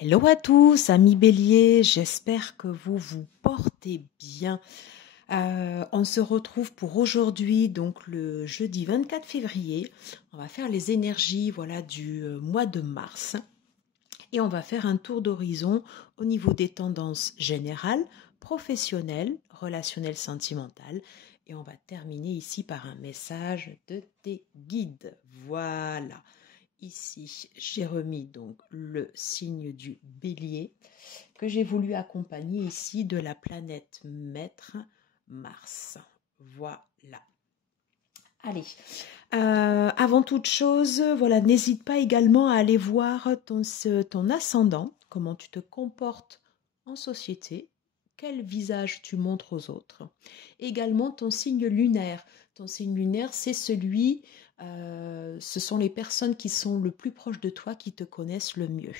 Hello à tous, amis Bélier, j'espère que vous vous portez bien. On se retrouve pour aujourd'hui, donc le jeudi 24 février. On va faire les énergies du mois de mars et on va faire un tour d'horizon au niveau des tendances générales, professionnelles, relationnelles, sentimentales. Et on va terminer ici par un message de tes guides. Voilà. Ici, j'ai remis donc le signe du bélier que j'ai voulu accompagner ici de la planète maître Mars. Voilà. Allez, avant toute chose, voilà, n'hésite pas également à aller voir ton ascendant, comment tu te comportes en société, quel visage tu montres aux autres. Également ton signe lunaire. Ton signe lunaire, c'est ce sont les personnes qui sont le plus proches de toi qui te connaissent le mieux.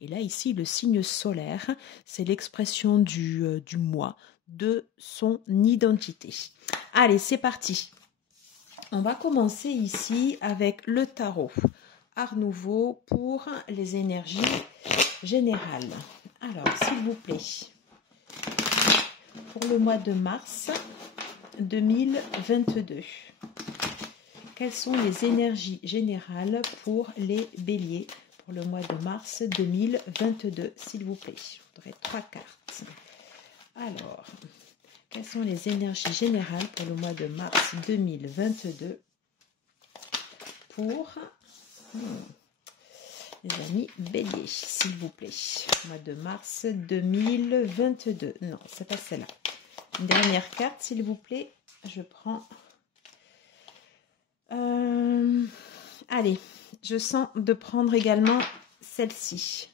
Et là, ici, le signe solaire, c'est l'expression du moi, de son identité. Allez, c'est parti. On va commencer ici avec le tarot. Art Nouveau pour les énergies générales. Alors, s'il vous plaît, pour le mois de mars 2022, quelles sont les énergies générales pour les béliers pour le mois de mars 2022, s'il vous plaît? Je voudrais 3 cartes. Alors, quelles sont les énergies générales pour le mois de mars 2022 pour les amis béliers, s'il vous plaît? Mois de mars 2022. Non, c'est pas celle-là. Une dernière carte, s'il vous plaît. Je prends... Allez, je sens de prendre également celle-ci.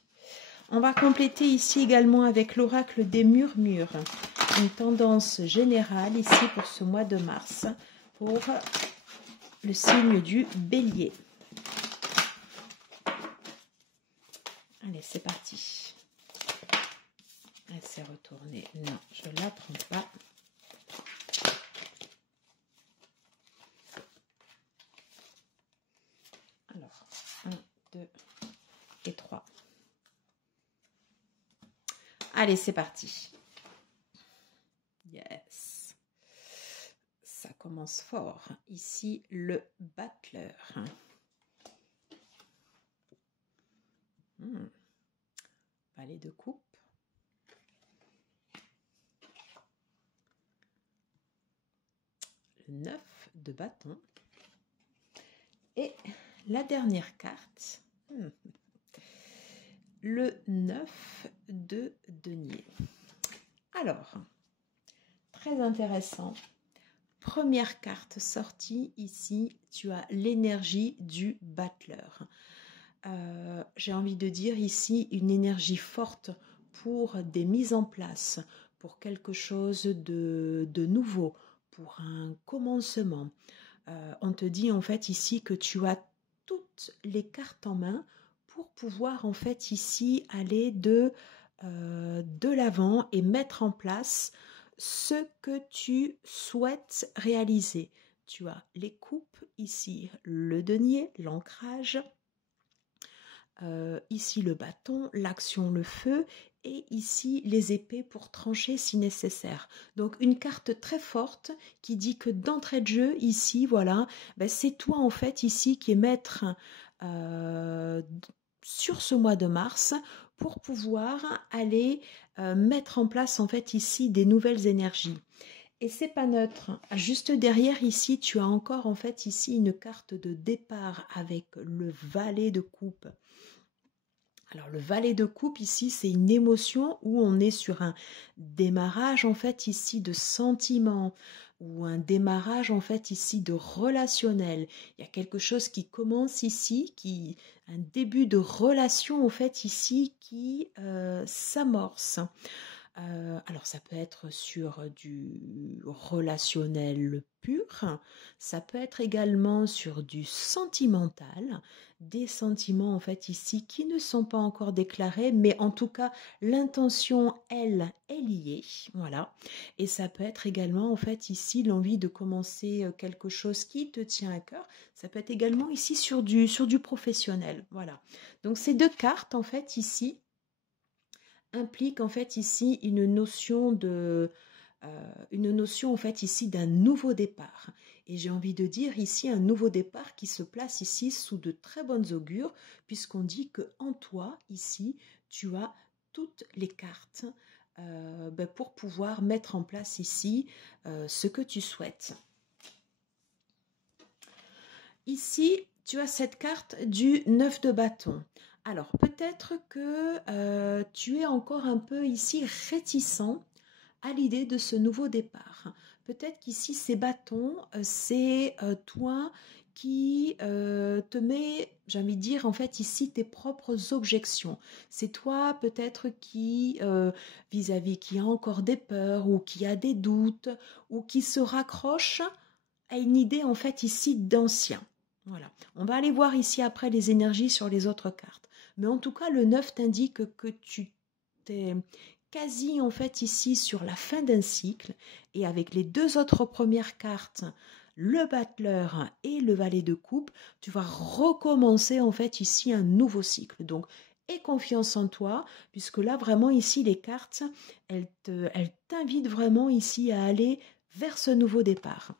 On va compléter ici également avec l'oracle des murmures. Une tendance générale ici pour ce mois de mars pour le signe du bélier. Allez, c'est parti. Elle s'est retournée. Non, je ne la prends pas. Alors, 1, 2 et 3. Allez, c'est parti. Yes. Ça commence fort. Ici, le battleur. Valet de coupe. Le 9 de bâton. Et la dernière carte, le 9 de denier. Alors, très intéressant. Première carte sortie ici, tu as l'énergie du battleur. J'ai envie de dire ici une énergie forte pour des mises en place, pour quelque chose de nouveau, pour un commencement. On te dit en fait ici que tu as toutes les cartes en main pour pouvoir en fait ici aller de l'avant et mettre en place ce que tu souhaites réaliser. Tu as les coupes ici, le denier, l'ancrage, ici le bâton, l'action, le feu, et ici les épées pour trancher si nécessaire. Donc une carte très forte qui dit que d'entrée de jeu ici, voilà, c'est toi en fait ici qui es maître sur ce mois de mars pour pouvoir aller mettre en place en fait ici des nouvelles énergies. Et c'est pas neutre. Juste derrière ici, tu as encore en fait ici une carte de départ avec le valet de coupe. Alors le valet de coupe ici, c'est une émotion où on est sur un démarrage en fait ici de sentiment ou un démarrage en fait ici de relationnel. Il y a quelque chose qui commence ici, un début de relation en fait ici qui s'amorce. Alors ça peut être sur du relationnel pur, ça peut être également sur du sentimental, des sentiments en fait ici qui ne sont pas encore déclarés, mais en tout cas l'intention elle est liée, voilà. Et ça peut être également en fait ici l'envie de commencer quelque chose qui te tient à cœur, ça peut être également ici sur du professionnel, voilà. Donc ces deux cartes en fait ici implique en fait ici une notion en fait ici d'un nouveau départ. Et j'ai envie de dire ici un nouveau départ qui se place ici sous de très bonnes augures, puisqu'on dit que en toi ici tu as toutes les cartes pour pouvoir mettre en place ici ce que tu souhaites. Ici, tu as cette carte du 9 de bâton. Alors, peut-être que tu es encore un peu ici réticent à l'idée de ce nouveau départ. Peut-être qu'ici, ces bâtons, c'est toi qui te mets, j'ai envie de dire, en fait, ici, tes propres objections. C'est toi, peut-être, qui, vis-à-vis, qui a encore des peurs ou qui a des doutes ou qui se raccroche à une idée, en fait, ici, d'ancien. Voilà. On va aller voir ici après les énergies sur les autres cartes. Mais en tout cas, le 9 t'indique que tu t'es quasi en fait ici sur la fin d'un cycle et avec les deux autres premières cartes, le battleur et le valet de coupe, tu vas recommencer en fait ici un nouveau cycle. Donc, aie confiance en toi puisque là vraiment ici les cartes, elles t'invitent vraiment ici à aller vers ce nouveau départ.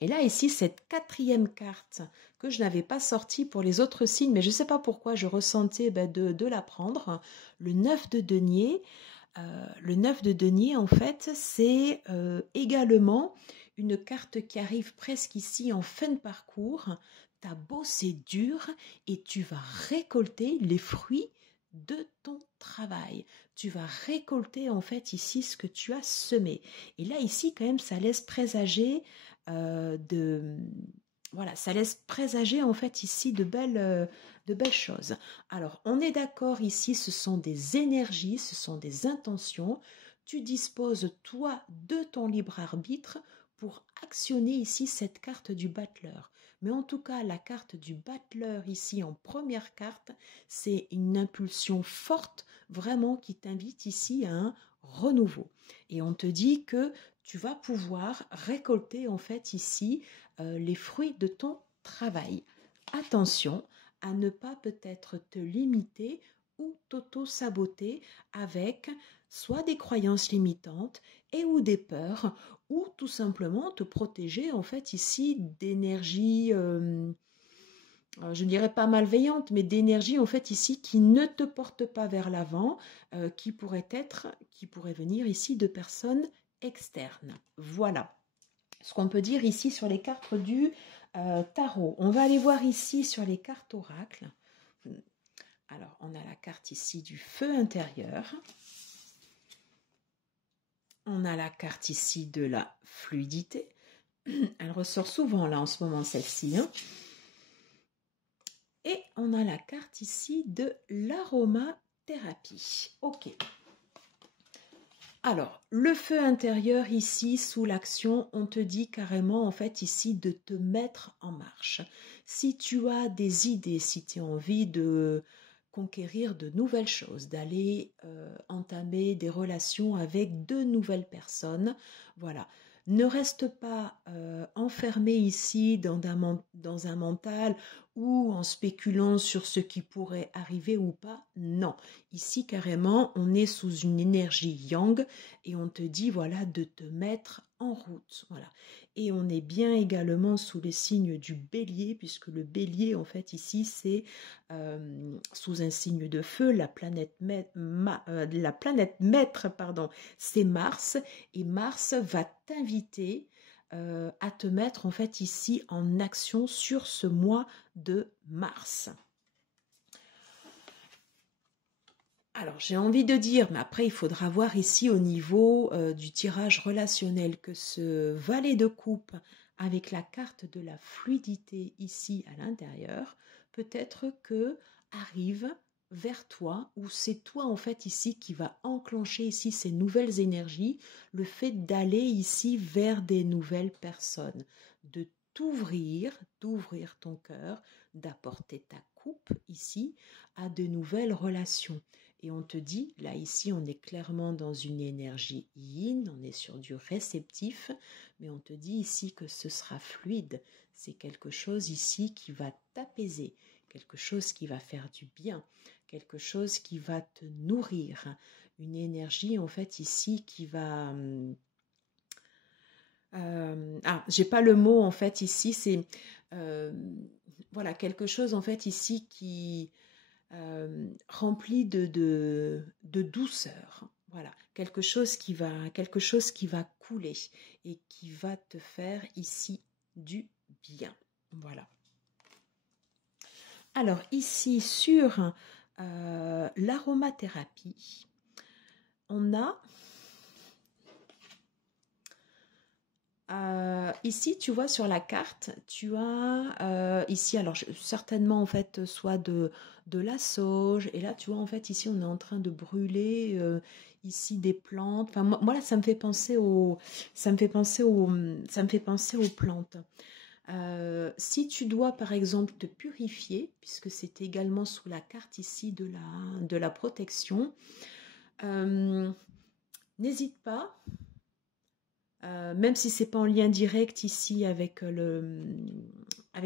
Et là, ici, cette quatrième carte que je n'avais pas sortie pour les autres signes, mais je ne sais pas pourquoi je ressentais de la prendre, le 9 de denier. Le 9 de denier, en fait, c'est également une carte qui arrive presque ici en fin de parcours. T'as bossé dur et tu vas récolter les fruits de ton travail. Tu vas récolter en fait ici ce que tu as semé. Et là, ici, quand même, ça laisse présager voilà, ça laisse présager en fait ici de belles choses. Alors, on est d'accord ici, ce sont des énergies, ce sont des intentions. Tu disposes, toi, de ton libre arbitre pour actionner ici cette carte du battleur. Mais en tout cas, la carte du battleur ici en première carte, c'est une impulsion forte, vraiment, qui t'invite ici à un renouveau. Et on te dit que tu vas pouvoir récolter en fait ici les fruits de ton travail. Attention à ne pas peut-être te limiter ou t'auto-saboter avec soit des croyances limitantes et ou des peurs ou tout simplement te protéger en fait ici d'énergie je ne dirais pas malveillante, mais d'énergie en fait ici qui ne te porte pas vers l'avant, qui pourrait venir ici de personnes externes. Voilà ce qu'on peut dire ici sur les cartes du tarot. On va aller voir ici sur les cartes oracles. Alors, on a la carte ici du feu intérieur. On a la carte ici de la fluidité. Elle ressort souvent là en ce moment, celle-ci. Et on a la carte ici de l'aromathérapie. Ok. Alors, le feu intérieur ici, sous l'action, on te dit carrément en fait ici de te mettre en marche. Si tu as des idées, si tu as envie de conquérir de nouvelles choses, d'aller entamer des relations avec de nouvelles personnes, voilà. Ne reste pas enfermé ici dans un mental ou en spéculant sur ce qui pourrait arriver ou pas. Non, ici carrément on est sous une énergie yang et on te dit voilà de te mettre en route. Voilà. Et on est bien également sous les signes du bélier puisque le bélier en fait ici c'est sous un signe de feu, la planète maître, pardon, c'est Mars et Mars va t'inviter à te mettre en fait ici en action sur ce mois de mars. Alors j'ai envie de dire, mais après il faudra voir ici au niveau du tirage relationnel que ce valet de coupe avec la carte de la fluidité ici à l'intérieur, peut-être que arrive vers toi, ou c'est toi en fait ici qui va enclencher ici ces nouvelles énergies, le fait d'aller ici vers des nouvelles personnes, de d'ouvrir ton cœur, d'apporter ta coupe ici à de nouvelles relations. Et on te dit, là ici on est clairement dans une énergie yin, on est sur du réceptif, mais on te dit ici que ce sera fluide, c'est quelque chose ici qui va t'apaiser, quelque chose qui va faire du bien, quelque chose qui va te nourrir, une énergie en fait ici qui va... j'ai pas le mot en fait ici, c'est euh, voilà, quelque chose en fait ici qui rempli de douceur. Voilà, quelque chose qui va couler et qui va te faire ici du bien. Voilà. Alors ici sur l'aromathérapie, on a ici, tu vois sur la carte, tu as ici, alors certainement en fait, soit de la sauge, et là tu vois en fait ici on est en train de brûler ici des plantes. Enfin moi là ça me fait penser ça me fait penser aux plantes. Si tu dois par exemple te purifier, puisque c'est également sous la carte ici de la protection, n'hésite pas. Même si c'est pas en lien direct ici avec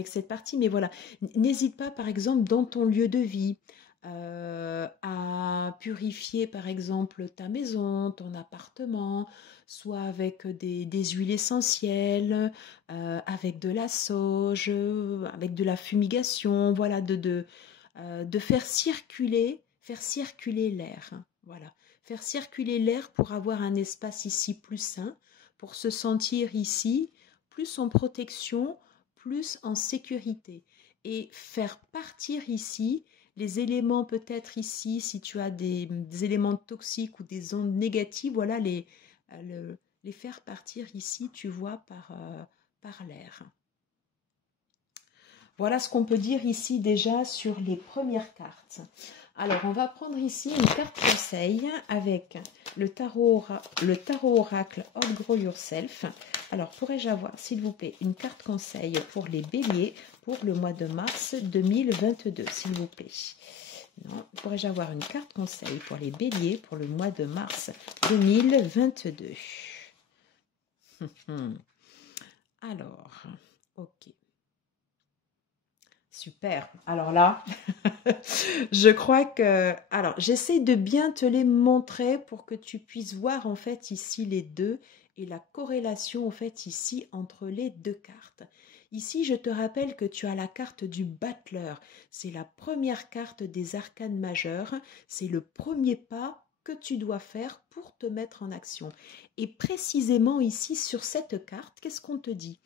cette partie, mais voilà, n'hésite pas par exemple dans ton lieu de vie à purifier par exemple ta maison, ton appartement, soit avec des huiles essentielles, avec de la sauge, avec de la fumigation, voilà, de faire circuler l'air, voilà, faire circuler l'air pour avoir un espace ici plus sain, pour se sentir ici plus en protection, plus en sécurité et faire partir ici les éléments peut-être ici, si tu as des éléments toxiques ou des ondes négatives, voilà, les faire partir ici, tu vois, par l'air. Voilà ce qu'on peut dire ici déjà sur les premières cartes. Alors, on va prendre ici une carte conseil avec le tarot oracle Outgrow Yourself. Alors, pourrais-je avoir, s'il vous plaît, une carte conseil pour les béliers pour le mois de mars 2022, s'il vous plaît? Non, pourrais-je avoir une carte conseil pour les béliers pour le mois de mars 2022? Alors, ok. Super. Alors là, je crois que... Alors, j'essaie de bien te les montrer pour que tu puisses voir en fait ici les deux et la corrélation en fait ici entre les deux cartes. Ici, je te rappelle que tu as la carte du battleur. C'est la première carte des arcanes majeures. C'est le premier pas que tu dois faire pour te mettre en action. Et précisément ici, sur cette carte, qu'est-ce qu'on te dit?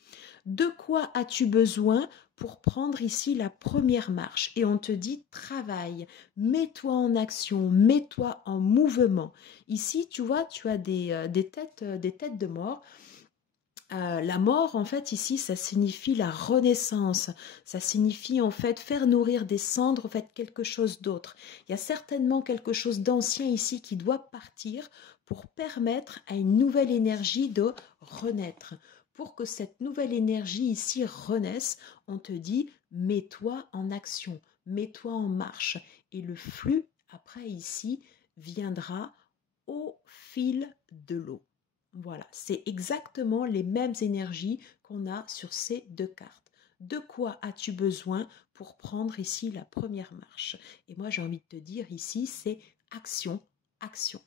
De quoi as-tu besoin pour prendre ici la première marche? Et on te dit travaille, mets-toi en action, mets-toi en mouvement. Ici, tu vois, tu as des têtes de mort. La mort, en fait, ici, ça signifie la renaissance. Ça signifie, en fait, faire nourrir des cendres, en fait, quelque chose d'autre. Il y a certainement quelque chose d'ancien ici qui doit partir pour permettre à une nouvelle énergie de renaître. Pour que cette nouvelle énergie ici renaisse, on te dit, mets-toi en action, mets-toi en marche. Et le flux, après ici, viendra au fil de l'eau. Voilà, c'est exactement les mêmes énergies qu'on a sur ces deux cartes. De quoi as-tu besoin pour prendre ici la première marche? Et moi, j'ai envie de te dire ici, c'est action, action.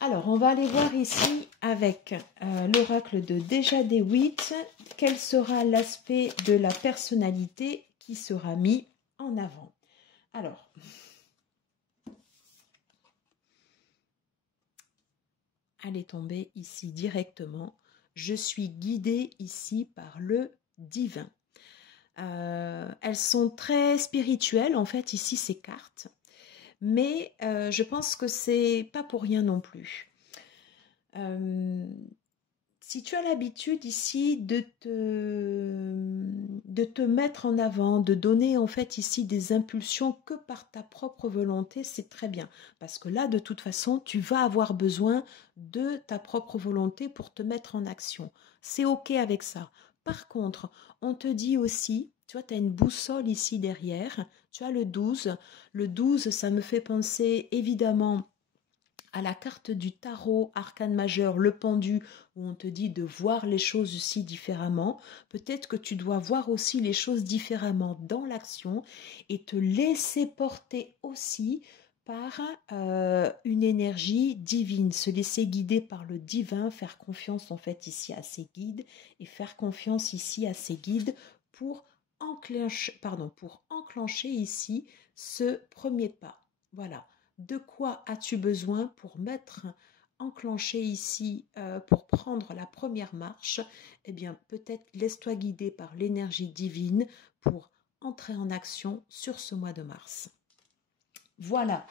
Alors, on va aller voir ici avec l'oracle de Deja DeWitt, quel sera l'aspect de la personnalité qui sera mis en avant. Alors, allez tomber ici directement. Je suis guidée ici par le divin. Elles sont très spirituelles en fait ici ces cartes, mais je pense que c'est pas pour rien non plus. Si tu as l'habitude ici de te mettre en avant, de donner en fait ici des impulsions que par ta propre volonté, c'est très bien. Parce que là, de toute façon, tu vas avoir besoin de ta propre volonté pour te mettre en action. C'est OK avec ça. Par contre, on te dit aussi, tu vois, tu as une boussole ici derrière, tu as le 12. Le 12, ça me fait penser évidemment à la carte du tarot, arcane majeur, le pendu, où on te dit de voir les choses aussi différemment. Peut-être que tu dois voir aussi les choses différemment dans l'action et te laisser porter aussi par une énergie divine, se laisser guider par le divin, faire confiance en fait ici à ses guides et faire confiance ici à ses guides pour enclencher ici ce premier pas. Voilà. De quoi as-tu besoin pour enclencher ici, pour prendre la première marche? Eh bien, peut-être laisse-toi guider par l'énergie divine pour entrer en action sur ce mois de mars. Voilà.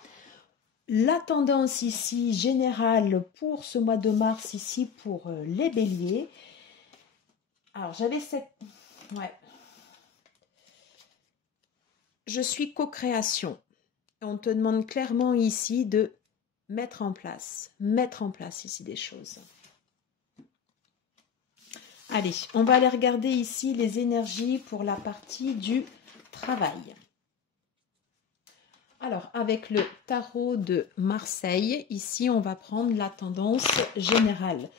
La tendance ici générale pour ce mois de mars ici pour les béliers. Alors, j'avais cette... Ouais. Je suis co-création. On te demande clairement ici de mettre en place ici des choses. Allez, on va aller regarder ici les énergies pour la partie du travail. Alors, avec le tarot de Marseille, ici, on va prendre la tendance générale.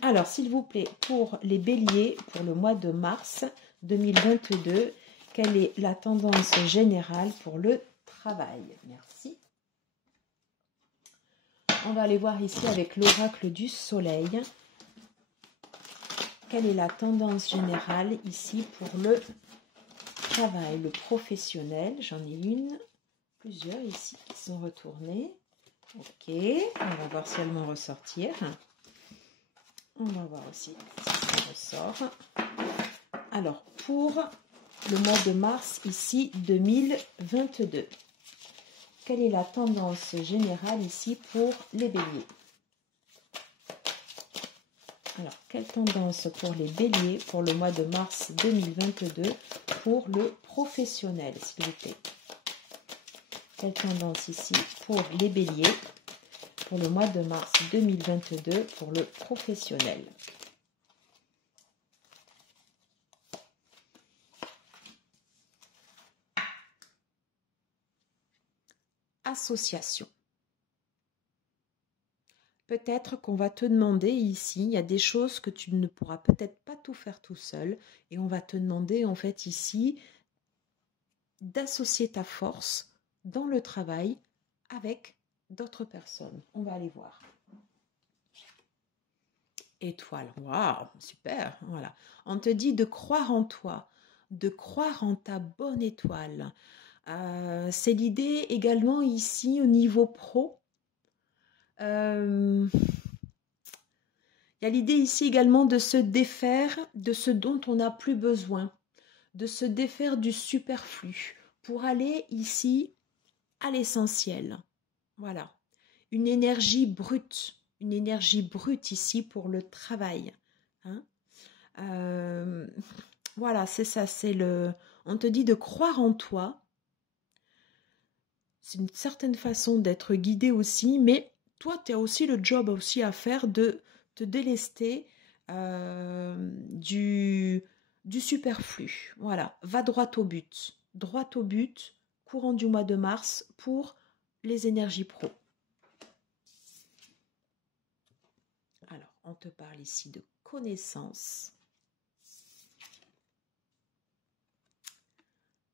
Alors, s'il vous plaît, pour les béliers, pour le mois de mars 2022, quelle est la tendance générale pour le travail? Merci. On va aller voir ici avec l'oracle du soleil. Quelle est la tendance générale ici pour le travail, le professionnel? J'en ai plusieurs ici qui sont retournées. Ok, on va voir si elles vont ressortir. On va voir aussi si ça ressort. Alors, pour le mois de mars ici 2022, quelle est la tendance générale ici pour les béliers? Alors, quelle tendance pour les béliers pour le mois de mars 2022 pour le professionnel, s'il vous plaît? Quelle tendance ici pour les béliers pour le mois de mars 2022 pour le professionnel? Association. Peut-être qu'on va te demander ici, il y a des choses que tu ne pourras peut-être pas tout faire tout seul et on va te demander en fait ici d'associer ta force dans le travail avec d'autres personnes. On va aller voir. Étoile, waouh, super, voilà. On te dit de croire en toi, de croire en ta bonne étoile. C'est l'idée également ici au niveau pro. Il y a l'idée ici également de se défaire de ce dont on n'a plus besoin, de se défaire du superflu pour aller ici à l'essentiel. Voilà, une énergie brute ici pour le travail. Hein. Voilà, c'est ça, on te dit de croire en toi. C'est une certaine façon d'être guidé aussi, mais toi, tu as aussi le job aussi à faire de te délester du superflu. Voilà, va droit au but, courant du mois de mars pour les énergies pro. Alors, on te parle ici de connaissance.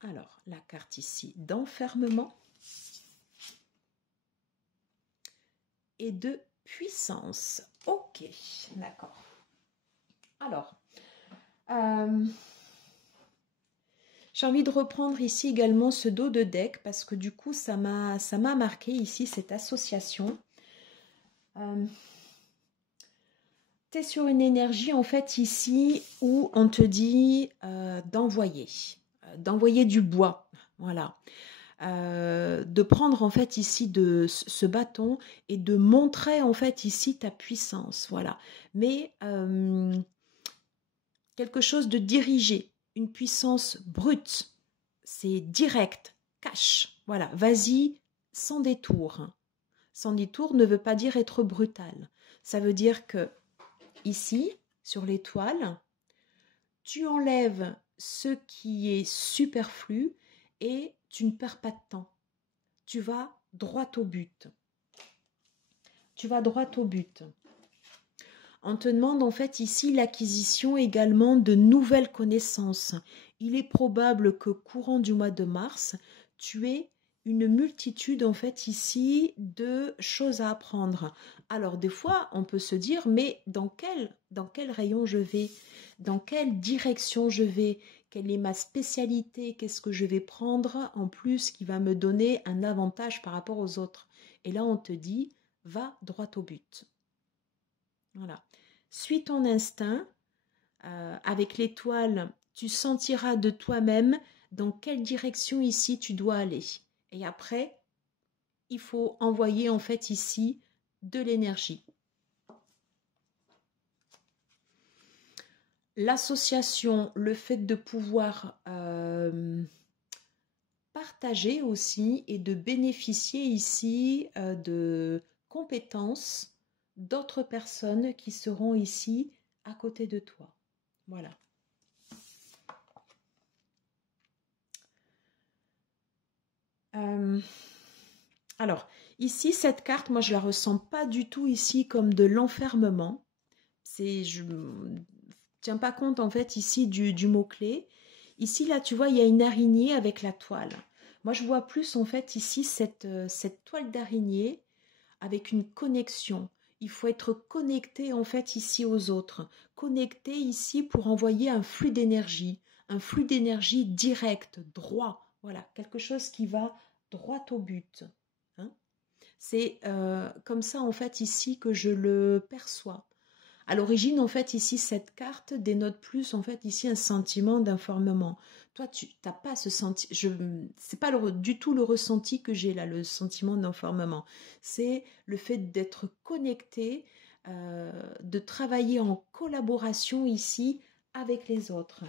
Alors, la carte ici d'enfermement et de puissance. Ok, d'accord. Alors, j'ai envie de reprendre ici également ce dos de deck parce que du coup, ça m'a marqué ici cette association. Tu es sur une énergie en fait ici où on te dit d'envoyer du bois. Voilà. De prendre en fait ici ce bâton et de montrer en fait ici ta puissance, voilà. Mais quelque chose de dirigé, une puissance brute, c'est direct, cash, voilà. Vas-y sans détour. Sans détour ne veut pas dire être brutal. Ça veut dire que ici, sur l'étoile, tu enlèves ce qui est superflu et tu ne perds pas de temps. Tu vas droit au but. Tu vas droit au but. On te demande en fait ici l'acquisition également de nouvelles connaissances. Il est probable que courant du mois de mars, tu aies une multitude en fait ici de choses à apprendre. Alors des fois, on peut se dire, mais dans quel rayon je vais? Dans quelle direction je vais? Quelle est ma spécialité? Qu'est-ce que je vais prendre en plus qui va me donner un avantage par rapport aux autres? Et là, on te dit, va droit au but. Voilà. Suis ton instinct. Avec l'étoile, tu sentiras de toi-même dans quelle direction ici tu dois aller. Et après, il faut envoyer en fait ici de l'énergie. L'association, le fait de pouvoir partager aussi et de bénéficier ici de compétences d'autres personnes qui seront ici à côté de toi. Voilà. Alors, ici, cette carte, moi, je la ressens pas du tout ici comme de l'enfermement. Je ne tiens pas compte, en fait, ici du mot-clé. Ici, là, tu vois, il y a une araignée avec la toile. Moi, je vois plus, en fait, ici, cette toile d'araignée avec une connexion. Il faut être connecté, en fait, ici aux autres. Connecté ici pour envoyer un flux d'énergie direct, droit. Voilà, quelque chose qui va droit au but. Hein. C'est comme ça, en fait, ici que je le perçois. À l'origine, en fait, ici, cette carte dénote plus, en fait, ici, un sentiment d'informement. Toi, tu n'as pas ce sentiment, c'est pas du tout le ressenti que j'ai là, le sentiment d'informement. C'est le fait d'être connecté, de travailler en collaboration ici avec les autres.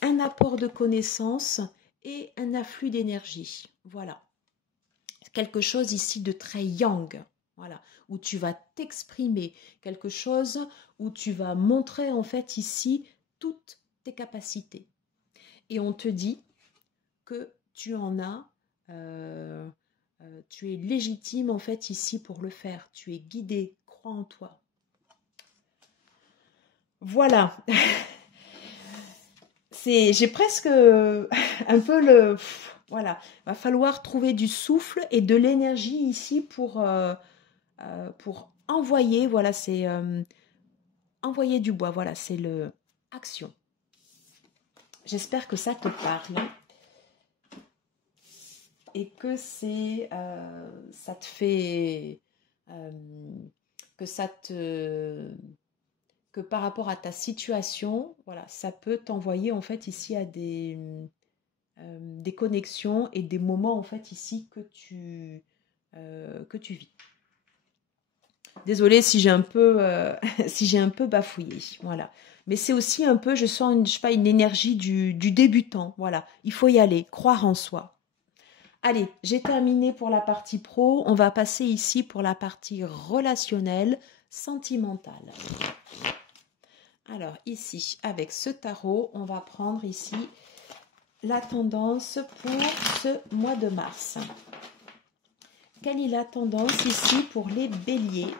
Un apport de connaissances et un afflux d'énergie. Voilà. Quelque chose ici de très yang. Voilà, où tu vas t'exprimer, quelque chose où tu vas montrer en fait ici toutes tes capacités. Et on te dit que tu en as, tu es légitime en fait ici pour le faire. Tu es guidé, crois en toi. Voilà. J'ai presque un peu le... Voilà, va falloir trouver du souffle et de l'énergie ici pour envoyer, voilà, c'est envoyer du bois, voilà, c'est le action. J'espère que ça te parle et que ça te fait, que par rapport à ta situation, voilà, ça peut t'envoyer en fait ici à des connexions et des moments en fait ici que tu vis. Désolée si j'ai un peu bafouillé, voilà. Mais c'est aussi un peu, je sens une énergie du débutant, voilà. Il faut y aller, croire en soi. Allez, j'ai terminé pour la partie pro. On va passer ici pour la partie relationnelle, sentimentale. Alors ici, avec ce tarot, on va prendre ici la tendance pour ce mois de mars. Quelle est la tendance ici pour les béliers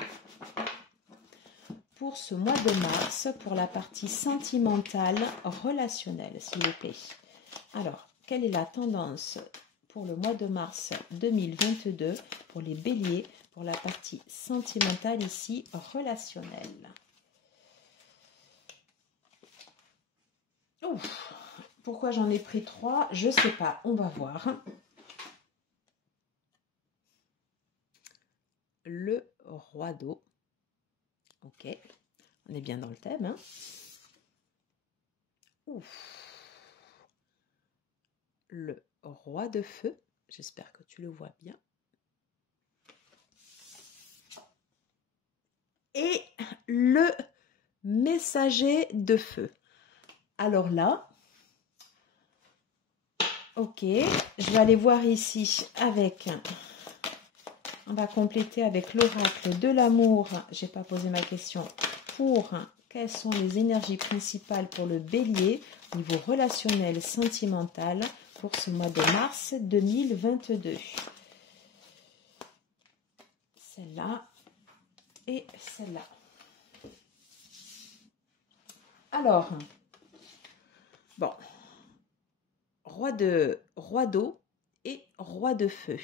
pour ce mois de mars, pour la partie sentimentale, relationnelle, s'il vous plaît. Alors, quelle est la tendance pour le mois de mars 2022 pour les béliers, pour la partie sentimentale ici, relationnelle? Ouf, pourquoi j'en ai pris 3? Je ne sais pas, on va voir. Le roi d'eau. Ok, on est bien dans le thème. Hein. Ouf. Le roi de feu. J'espère que tu le vois bien. Et le messager de feu. Alors là, ok, je vais aller voir ici avec... On va compléter avec l'oracle de l'amour. Je n'ai pas posé ma question. Pour quelles sont les énergies principales pour le bélier au niveau relationnel, sentimental pour ce mois de mars 2022. Celle-là. et celle-là. Alors, bon, roi d'eau et roi de feu.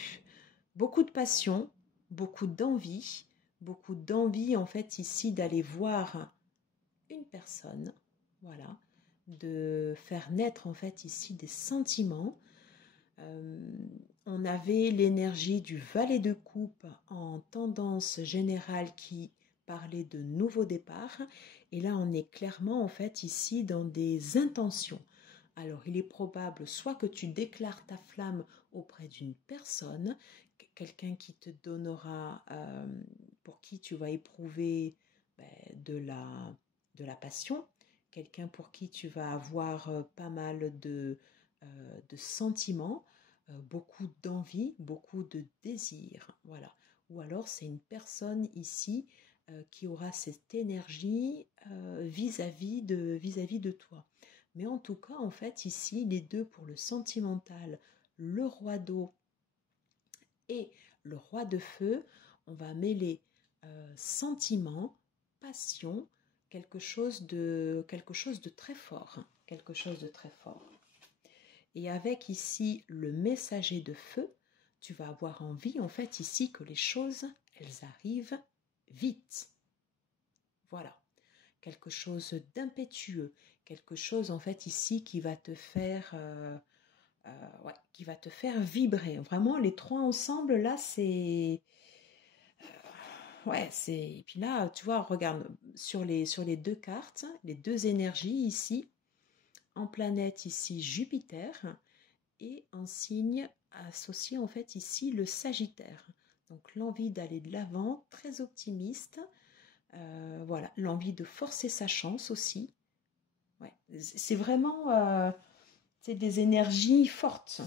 Beaucoup de passion, beaucoup d'envie en fait ici d'aller voir une personne, voilà, de faire naître en fait ici des sentiments. On avait l'énergie du valet de coupe en tendance générale qui parlait de nouveau départ, et là on est clairement en fait ici dans des intentions. Alors il est probable soit que tu déclares ta flamme auprès d'une personne, quelqu'un qui te donnera, pour qui tu vas éprouver de la passion, quelqu'un pour qui tu vas avoir pas mal de sentiments, beaucoup d'envie, beaucoup de désir, voilà. Ou alors c'est une personne ici qui aura cette énergie vis-à-vis de toi. Mais en tout cas, en fait, ici, les deux pour le sentimental, le roi d'eau et le roi de feu, on va mêler sentiment, passion, quelque chose de très fort, hein, quelque chose de très fort. Et avec ici le messager de feu, tu vas avoir envie en fait ici que les choses, elles arrivent vite. Voilà, quelque chose d'impétueux, quelque chose en fait ici qui va te faire, qui va te faire vibrer. Vraiment, les trois ensemble là, c'est, ouais, c'est. Et puis là, tu vois, regarde sur les deux cartes, les deux énergies ici, en planète ici Jupiter et en signe associé en fait ici le Sagittaire. Donc l'envie d'aller de l'avant, très optimiste. Voilà, l'envie de forcer sa chance aussi. Ouais, c'est vraiment c'est des énergies fortes.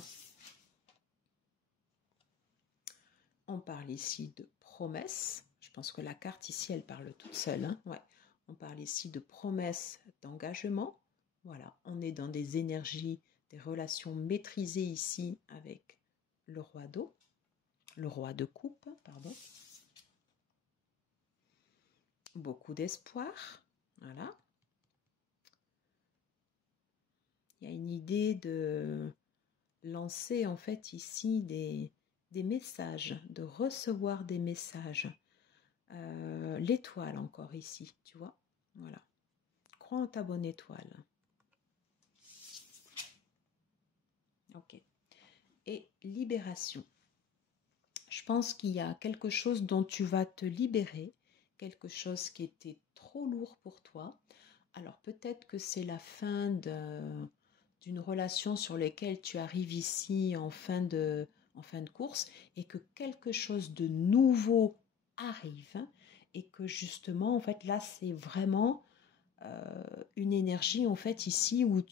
On parle ici de promesses. Je pense que la carte ici, elle parle toute seule. Hein. Ouais. On parle ici de promesses d'engagement. Voilà, on est dans des énergies, des relations maîtrisées ici avec le roi d'eau, le roi de coupe, pardon. Beaucoup d'espoir, voilà. Il y a une idée de lancer en fait ici des messages, de recevoir des messages. L'étoile encore ici, tu vois, voilà. Crois en ta bonne étoile. Ok. Et libération. Je pense qu'il y a quelque chose dont tu vas te libérer, quelque chose qui était trop lourd pour toi. Alors peut-être que c'est la fin d'une relation sur laquelle tu arrives ici en fin de course et que quelque chose de nouveau arrive et que justement en fait là c'est vraiment une énergie en fait ici où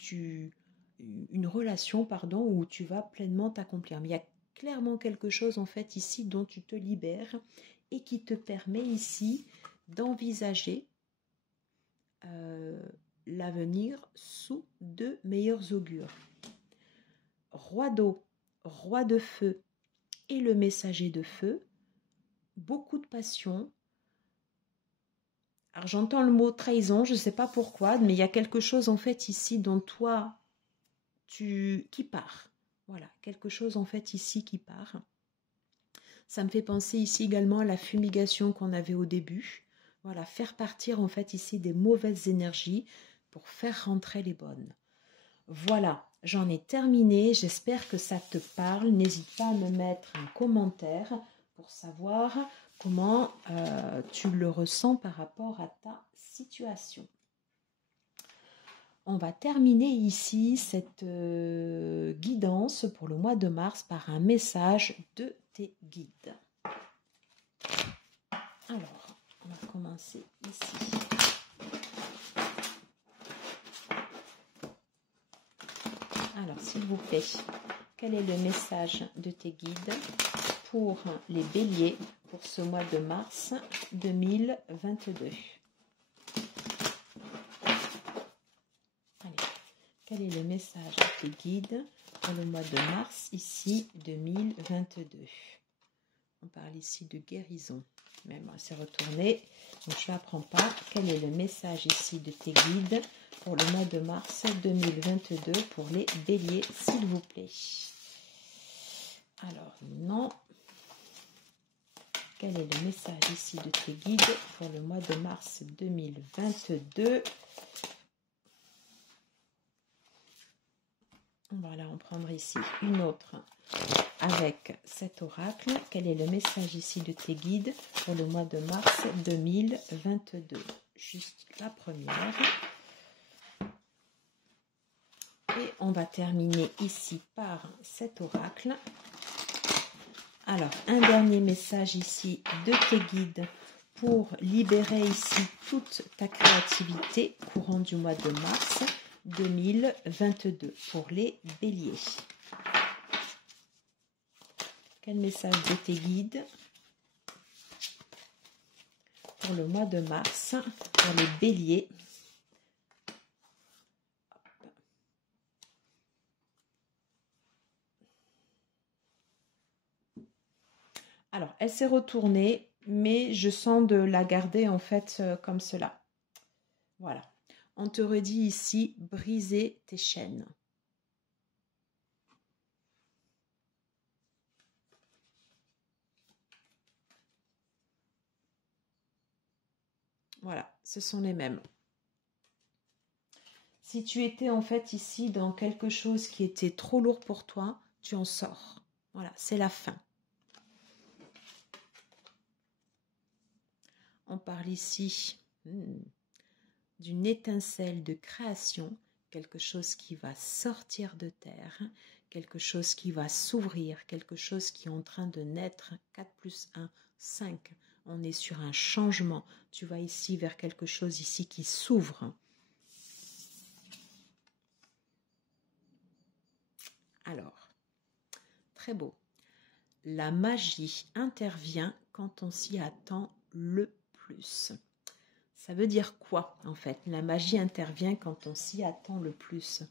une relation pardon où tu vas pleinement t'accomplir. Mais il y a clairement quelque chose en fait ici dont tu te libères et qui te permet ici d'envisager l'avenir sous de meilleurs augures. Roi d'eau, roi de feu et le messager de feu, beaucoup de passion. Alors j'entends le mot trahison, je ne sais pas pourquoi, mais il y a quelque chose en fait ici dont toi, qui part. Voilà, quelque chose en fait ici qui part. Ça me fait penser ici également à la fumigation qu'on avait au début. Voilà, faire partir en fait ici des mauvaises énergies pour faire rentrer les bonnes. Voilà, j'en ai terminé. J'espère que ça te parle. N'hésite pas à me mettre un commentaire pour savoir comment tu le ressens par rapport à ta situation. On va terminer ici cette guidance pour le mois de mars par un message de tes guides. Alors, on va commencer ici. Alors, s'il vous plaît, quel est le message de tes guides pour les béliers pour ce mois de mars 2022 ? Allez, quel est le message de tes guides pour le mois de mars ici 2022 ? On parle ici de guérison. Mais moi, c'est retourné. Donc, je n'apprends pas. Quel est le message ici de tes guides pour le mois de mars 2022 pour les béliers, s'il vous plaît? Alors, non. Quel est le message ici de tes guides pour le mois de mars 2022? Voilà, on prendra ici une autre avec cet oracle. Quel est le message ici de tes guides pour le mois de mars 2022? Juste la première. Et on va terminer ici par cet oracle. Alors, un dernier message ici de tes guides pour libérer ici toute ta créativité courant du mois de mars 2022 pour les béliers. Quel message de tes guides pour le mois de mars pour les béliers? Alors, elle s'est retournée, mais je sens de la garder en fait comme cela. Voilà. On te redit ici, briser tes chaînes. Voilà, ce sont les mêmes. Si tu étais en fait ici dans quelque chose qui était trop lourd pour toi, tu en sors. Voilà, c'est la fin. On parle ici d'une étincelle de création, quelque chose qui va sortir de terre, quelque chose qui va s'ouvrir, quelque chose qui est en train de naître. 4 plus 1, 5. On est sur un changement. Tu vas ici vers quelque chose ici qui s'ouvre. Alors, très beau. La magie intervient quand on s'y attend le plus. Ça veut dire quoi en fait? La magie intervient quand on s'y attend le plus.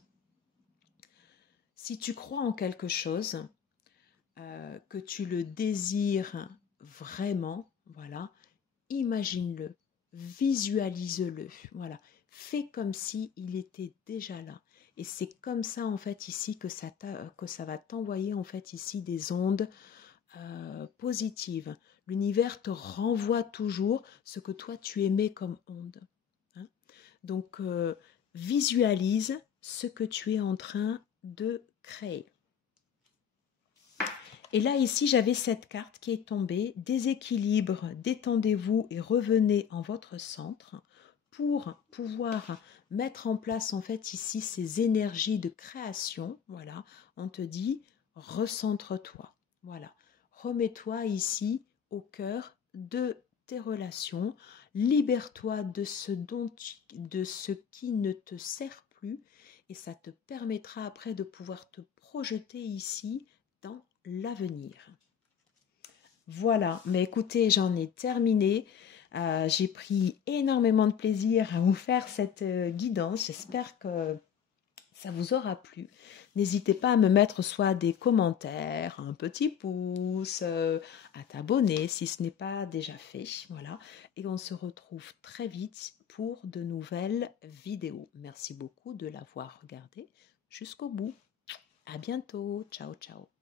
Si tu crois en quelque chose, que tu le désires vraiment, voilà, imagine-le, visualise-le, voilà, fais comme si il était déjà là. Et c'est comme ça en fait ici que ça va t'envoyer en fait ici des ondes positives. L'univers te renvoie toujours ce que toi tu aimais comme onde. Hein. Donc visualise ce que tu es en train de créer. Et là, ici, j'avais cette carte qui est tombée. Déséquilibre, détendez-vous et revenez en votre centre pour pouvoir mettre en place, en fait, ici, ces énergies de création. Voilà, on te dit, recentre-toi. Voilà, remets-toi ici au cœur de tes relations. Libère-toi de de ce qui ne te sert plus et ça te permettra après de pouvoir te projeter ici dans l'avenir. Voilà, mais écoutez, j'en ai terminé. J'ai pris énormément de plaisir à vous faire cette guidance. J'espère que ça vous aura plu. N'hésitez pas à me mettre soit des commentaires, un petit pouce, à t'abonner si ce n'est pas déjà fait. Voilà, et on se retrouve très vite pour de nouvelles vidéos. Merci beaucoup de l'avoir regardé jusqu'au bout. À bientôt. Ciao, ciao.